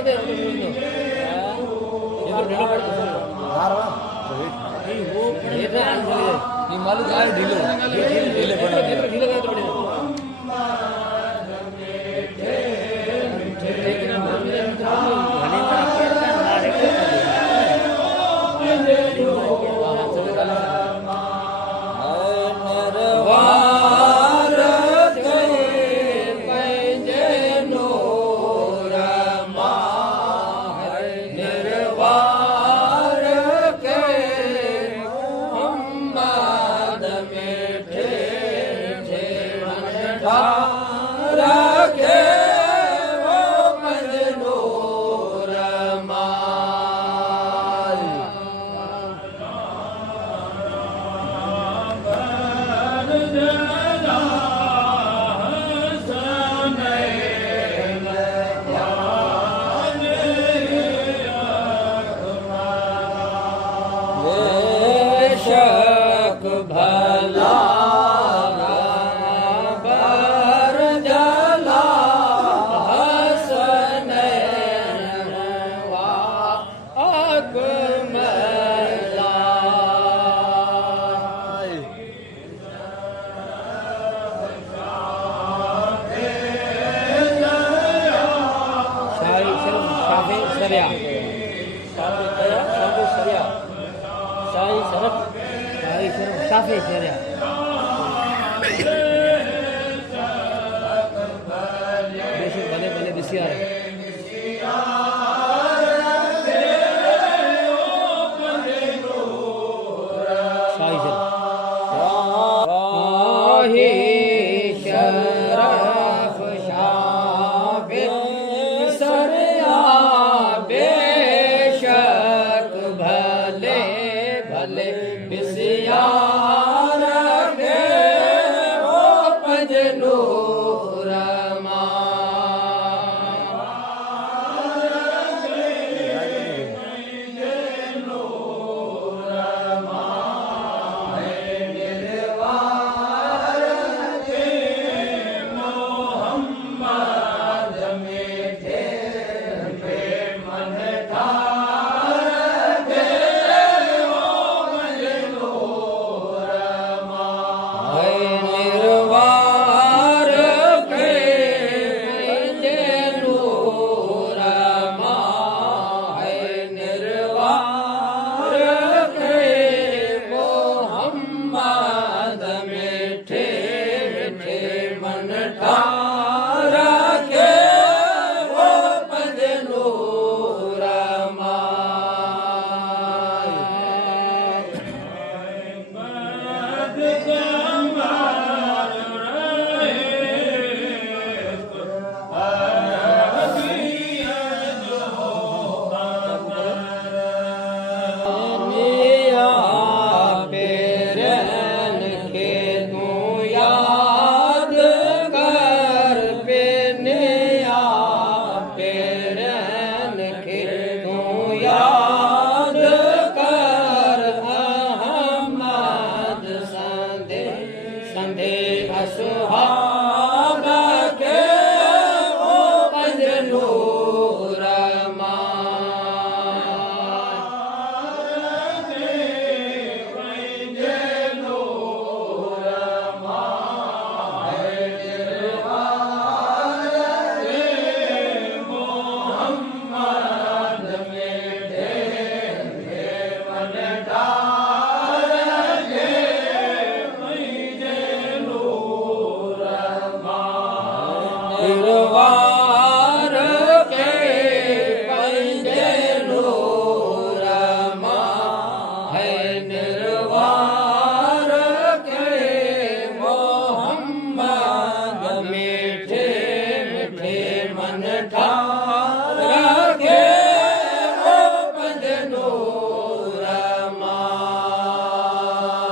पड़ते हैं ये तो ढीलो पड़ता है नहीं वो ये तो ये मालूम है ढीलो ढीले पड़े ढीले का तो पड़े शक भला बर जला हसन अकमला शाही सरिया शाही शरफ शाफी शरिया बेशक भले भले बिसियार शाही शरफ शाफी सरिया बेशक भले भले बिसियार के वो पजनूर निर्वार के पंजे नूर है निर्वार के मोहम्मद मीठे मीठे मन ठा